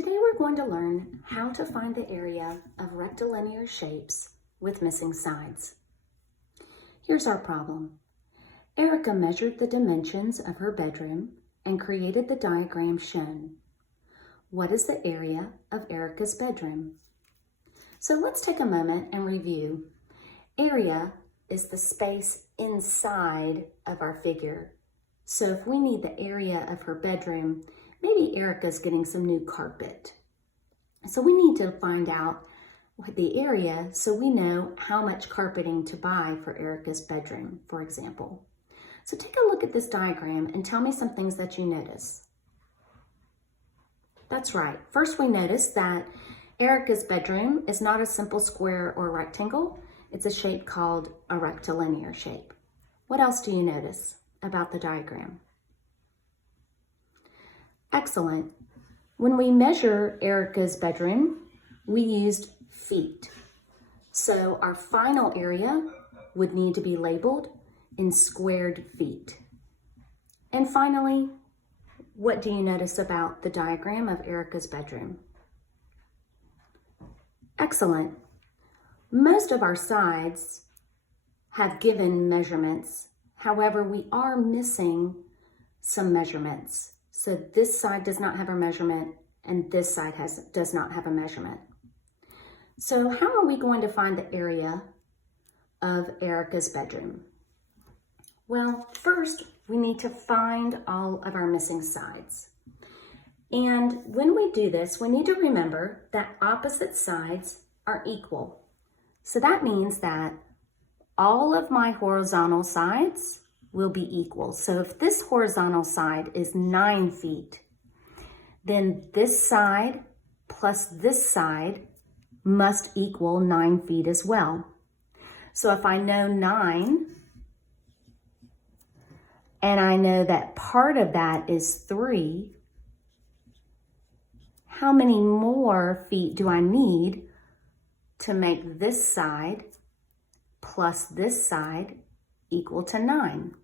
Today we're going to learn how to find the area of rectilinear shapes with missing sides. Here's our problem. Erica measured the dimensions of her bedroom and created the diagram shown. What is the area of Erica's bedroom? So let's take a moment and review. Area is the space inside of our figure. So if we need the area of her bedroom, maybe Erica's getting some new carpet. So we need to find out the area so we know how much carpeting to buy for Erica's bedroom, for example. So take a look at this diagram and tell me some things that you notice. That's right. First, we notice that Erica's bedroom is not a simple square or rectangle. It's a shape called a rectilinear shape. What else do you notice about the diagram? Excellent. When we measure Erica's bedroom, we used feet. So our final area would need to be labeled in squared feet. And finally, what do you notice about the diagram of Erica's bedroom? Excellent. Most of our sides have given measurements. However, we are missing some measurements. So this side does not have a measurement and this side does not have a measurement. So how are we going to find the area of Erica's bedroom? Well, first we need to find all of our missing sides. And when we do this, we need to remember that opposite sides are equal. So that means that all of my horizontal sides will be equal. So if this horizontal side is 9 feet, then this side plus this side must equal 9 feet as well. So if I know 9, and I know that part of that is 3, how many more feet do I need to make this side plus this side equal to 9?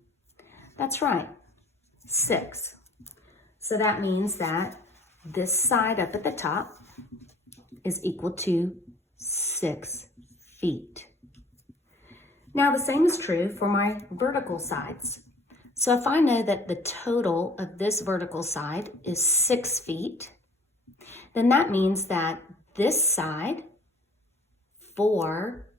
That's right, 6. So that means that this side up at the top is equal to 6 feet. Now the same is true for my vertical sides. So if I know that the total of this vertical side is 6 feet, then that means that this side, 4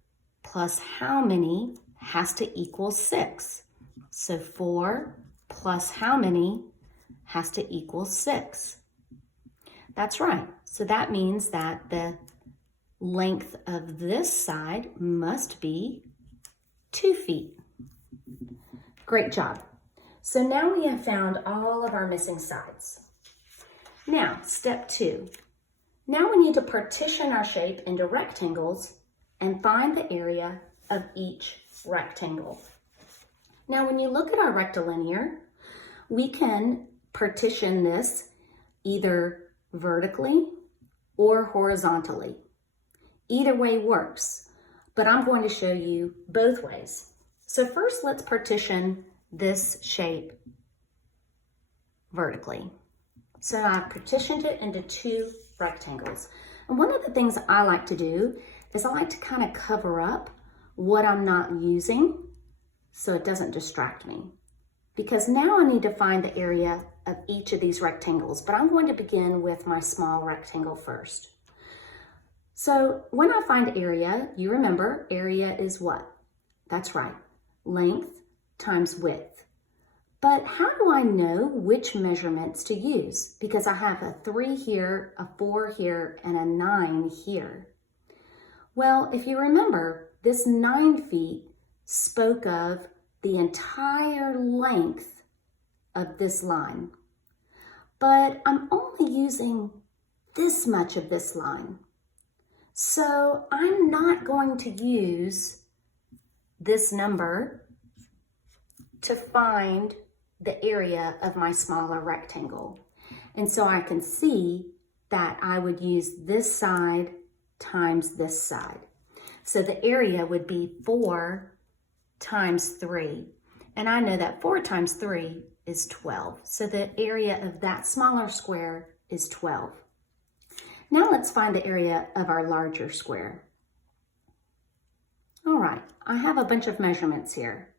plus how many has to equal 6. So 4 plus how many has to equal 6. That's right. So that means that the length of this side must be 2 feet. Great job. So now we have found all of our missing sides. Now, step 2. Now we need to partition our shape into rectangles and find the area of each rectangle. Now, when you look at our rectilinear, we can partition this either vertically or horizontally. Either way works, but I'm going to show you both ways. So first, let's partition this shape vertically. So I've partitioned it into 2 rectangles. And one of the things I like to do is I like to kind of cover up what I'm not using so it doesn't distract me. Because now I need to find the area of each of these rectangles, but I'm going to begin with my small rectangle first. So when I find area, you remember area is what? That's right, length times width. But how do I know which measurements to use? Because I have a 3 here, a 4 here, and a 9 here. Well, if you remember, this 9 feet spoke of the entire length of this line. But I'm only using this much of this line. So I'm not going to use this number to find the area of my smaller rectangle. And so I can see that I would use this side times this side. So the area would be 4 times 3. And I know that 4 times 3 is 12. So the area of that smaller square is 12. Now let's find the area of our larger square. All right, I have a bunch of measurements here.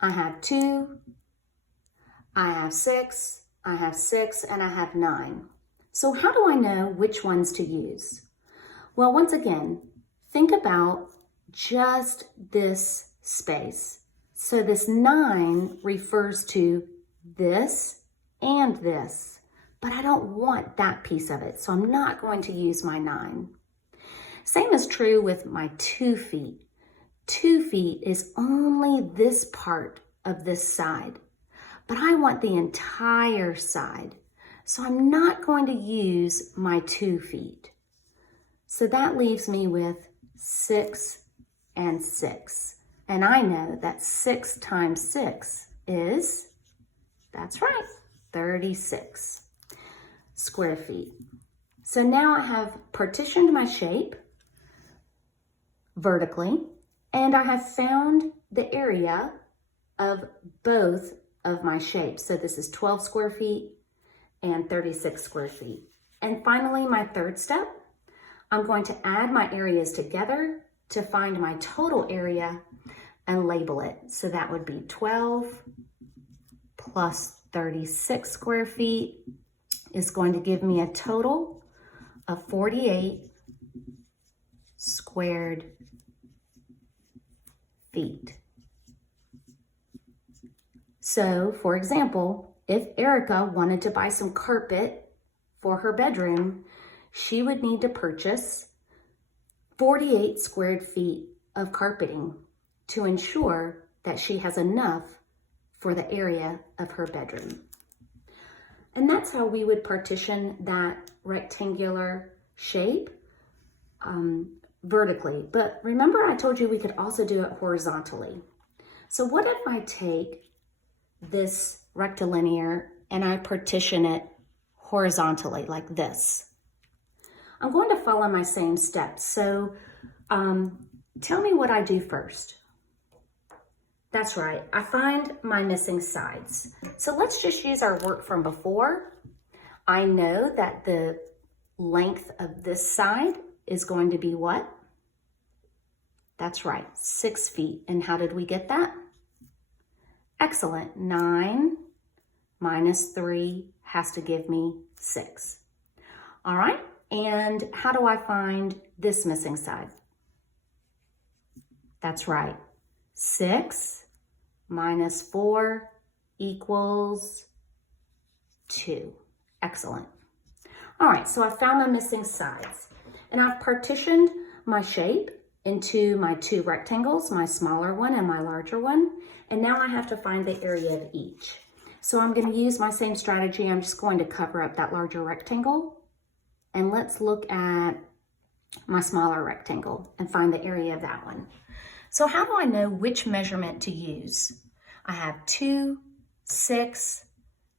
I have 2, I have 6, I have 6, and I have 9. So how do I know which ones to use? Well, once again, think about just this space. So this 9 refers to this and this, but I don't want that piece of it, so I'm not going to use my 9. Same is true with my 2 feet. 2 feet is only this part of this side, but I want the entire side, so I'm not going to use my 2 feet. So that leaves me with 6 and 6. And I know that 6 times 6 is, that's right, 36 square feet. So now I have partitioned my shape vertically, and I have found the area of both of my shapes. So this is 12 square feet and 36 square feet. And finally, my third step, I'm going to add my areas together to find my total area and label it. So that would be 12 plus 36 square feet is going to give me a total of 48 squared feet. So, for example, if Erica wanted to buy some carpet for her bedroom, she would need to purchase 48 squared feet of carpeting to ensure that she has enough for the area of her bedroom. And that's how we would partition that rectangular shape vertically. But remember, I told you we could also do it horizontally. So what if I take this rectilinear and I partition it horizontally like this? I'm going to follow my same steps. So tell me what I do first. That's right, I find my missing sides. So let's just use our work from before. I know that the length of this side is going to be what? That's right, 6 feet. And how did we get that? Excellent. 9 minus 3 has to give me 6. All right, and how do I find this missing side? That's right, 6 minus 4 equals 2. Excellent. All right, so I found the missing sides, and I've partitioned my shape into my 2 rectangles, my smaller one and my larger one, and now I have to find the area of each. So I'm going to use my same strategy. I'm just going to cover up that larger rectangle, and let's look at my smaller rectangle and find the area of that one. So how do I know which measurement to use? I have 2, 6,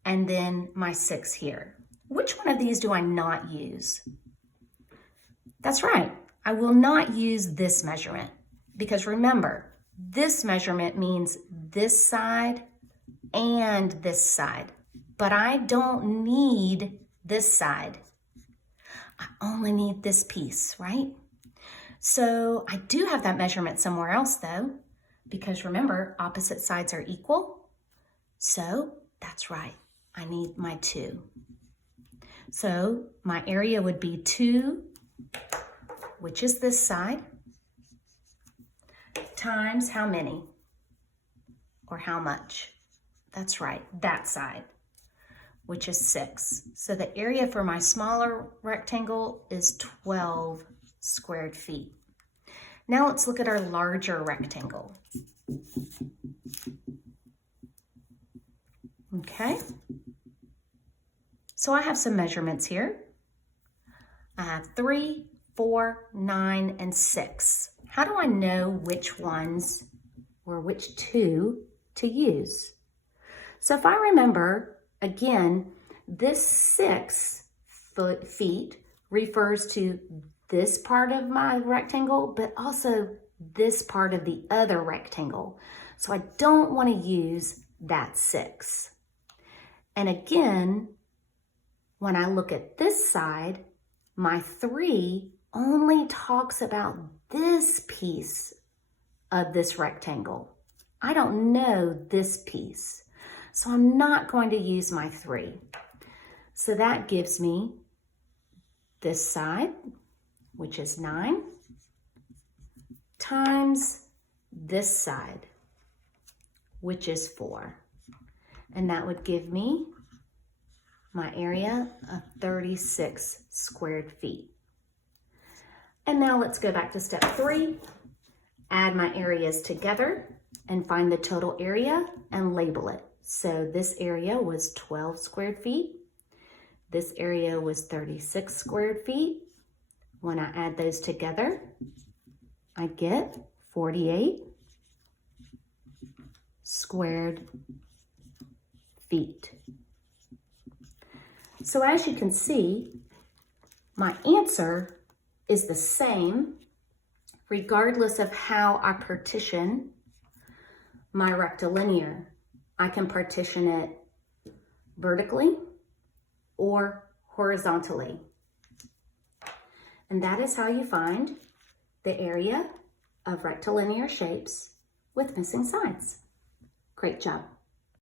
and then my 6 here. Which one of these do I not use? That's right, I will not use this measurement, because remember, this measurement means this side and this side, but I don't need this side. I only need this piece, right? So I do have that measurement somewhere else though, because remember, opposite sides are equal. So that's right, I need my 2. So my area would be 2, which is this side, times how many? Or how much? That's right, that side, which is 6. So the area for my smaller rectangle is 12 squared feet. Now let's look at our larger rectangle. Okay, so I have some measurements here. I have 3, 4, 9, and 6. How do I know which ones or which 2 to use? So if I remember, again, this 6 feet refers to this part of my rectangle, but also this part of the other rectangle. So I don't want to use that 6. And again, when I look at this side, my 3 only talks about this piece of this rectangle. I don't know this piece, so I'm not going to use my 3. So that gives me this side, which is 9, times this side, which is 4. And that would give me my area of 36 squared feet. And now let's go back to step 3, add my areas together and find the total area and label it. So this area was 12 squared feet. This area was 36 squared feet. When I add those together, I get 48 squared feet. So as you can see, my answer is the same regardless of how I partition my rectilinear. I can partition it vertically or horizontally. And that is how you find the area of rectilinear shapes with missing sides. Great job.